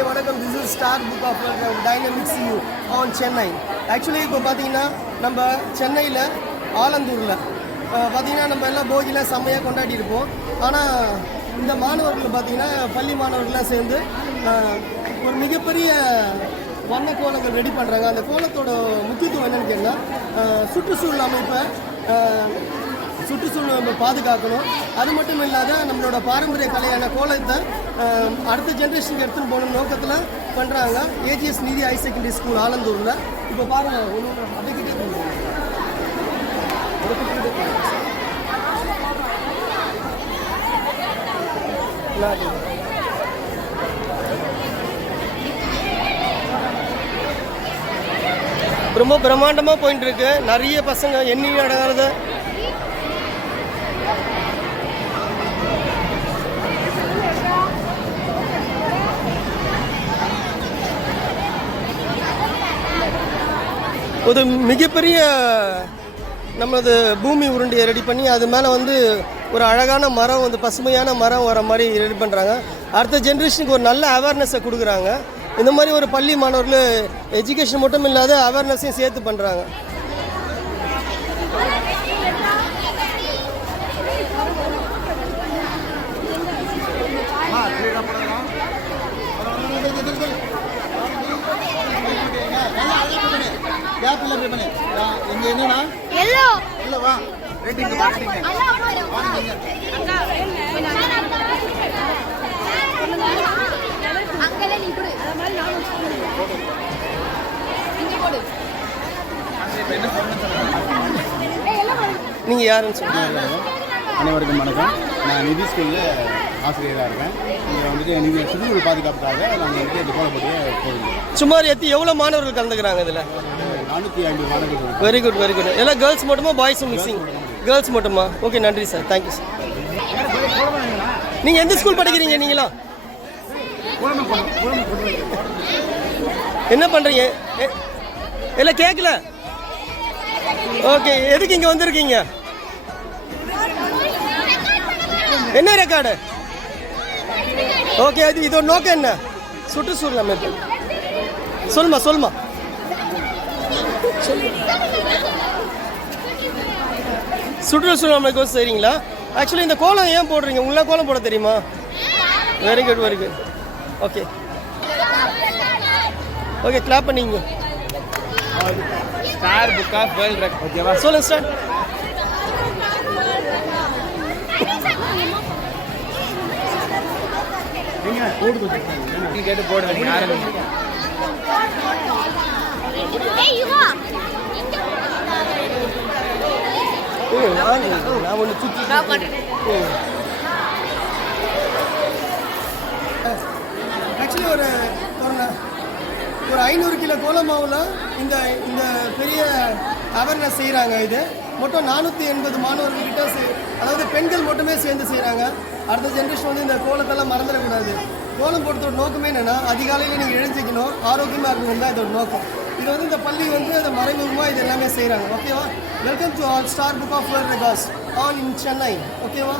Hi, வணக்கம். This is Star Book of Dynamics U on Chennai. Actually, இப்போ பார்த்தீங்கன்னா நம்ம சென்னையில் ஆலந்தூரில் பார்த்தீங்கன்னா நம்ம எல்லாம் போகியில் செம்மையாக கொண்டாடி இருப்போம். ஆனால் இந்த மாணவர்கள் பார்த்தீங்கன்னா பள்ளி மாணவர்கள்லாம் சேர்ந்து ஒரு மிகப்பெரிய வண்ண கோலங்கள் ரெடி பண்ணுறாங்க. அந்த கோலத்தோட முக்கியத்துவம் என்னென்னு கேட்டால் சுற்றுச்சூழல் அமைப்பை சுற்றுச்சூழல் நம்ம பாதுகாக்கணும். அது மட்டும் இல்லாத நம்மளோட பாரம்பரிய கலையான கோலத்தை அடுத்த ஜென்ரேஷனுக்கு எடுத்துன்னு போகணும் நோக்கத்தில் பண்ணுறாங்க. ஏஜிஎஸ் நிதி ஹை செகண்டரி ஸ்கூல் ஆலந்தூரில். இப்போ பாருங்கள், ஒன்று அப்படிக்கிட்டே ரொம்ப பிரம்மாண்டமாக போயிட்டு இருக்கு. நிறைய பசங்க எண்ணி அடங்காத ஒரு மிகப்பெரிய நம்மளது பூமி உருண்டையை ரெடி பண்ணி அது மேலே வந்து ஒரு அழகான மரம் வந்து பசுமையான மரம் வர மாதிரி ரெடி பண்ணுறாங்க. அடுத்த ஜென்ரேஷனுக்கு ஒரு நல்ல அவேர்னஸை கொடுக்குறாங்க. இந்த மாதிரி ஒரு பள்ளி மாணவர்கள் எஜுகேஷன் மட்டும் இல்லாத அவேர்னஸையும் சேர்த்து பண்ணுறாங்க. இங்க என்னன்னா எல்லோ இல்லவா ரேட்டிங் பாருங்க. அங்கல நீ கொடு அத மாதிரி நானும் இங்க கொடு. நீங்க யாருன்னு சொல்லுங்க. அனைவருக்கும் வணக்கம். நான் நிதி ஸ்கூலில் ஆசிரியராக இருக்கேன். இங்கே வந்துட்டு நிதி சுற்றுச்சூழல் பாதுகாப்புக்காக நாங்கள் வந்துட்டு இந்த கோலப்படியை போடுவோம். சுமார் எவ்வளோ மாணவர்கள் கலந்துக்கிறாங்க இதில்? 450 மாணவர்கள். Very good very good. எல்லாம் கேர்ள்ஸ் மட்டுமா பாய்ஸும் மிக்சிங்? கேர்ள்ஸ் மட்டுமா? ஓகே, நன்றி சார், தேங்க்யூ சார். நீங்கள் எந்த ஸ்கூல் படிக்கிறீங்க? நீங்களா என்ன பண்ணுறீங்க? எல்லாம் கேட்கல. ஓகே, எதுக்கு இங்கே வந்திருக்கீங்க? என்ன ரெக்கார்டு? ஓகே, அது இதோட நோக்கம் என்ன? சுற்றுச்சூழல் அமைப்பு. சொல்லுமா சுற்றுச்சூழல் அமைப்பு சரிங்களா? ஆக்சுவலி இந்த கோலம் ஏன் போடுறீங்க? உள்ள கோலம் போட தெரியுமா? Very good very good. Okay okay, clap பண்ணிங்க. Star book of world record. ஓகேவா? சொல்லுங்க சார். நீங்க கேட்டு போடுங்க. யாரு நான் ஒன்று சுற்றி ஆக்சுவலி ஒரு 500 கிலோ கோல மாவில் இந்த பெரிய அவேர்னஸ் செய்கிறாங்க. இது மொத்தம் 480 மாணவர்கள்கிட்ட அதாவது பெண்கள் மட்டுமே சேர்ந்து செய்கிறாங்க. அடுத்த ஜென்ரேஷன் வந்து இந்த கோலத்தெல்லாம் மறந்துடக்கூடாது. கோலம் போடுறதோட நோக்கமே என்னென்னா அதிகாலையில் நீங்கள் எழுந்திக்கணும், ஆரோக்கியமாக இருக்கணும் தான் இதோட நோக்கம். இது வந்து இந்த பள்ளி வந்து அதை மறைமுகமாக இது எல்லாமே செய்கிறாங்க. ஓகேவா? Welcome to all star book of world records all in Chennai. ஓகேவா?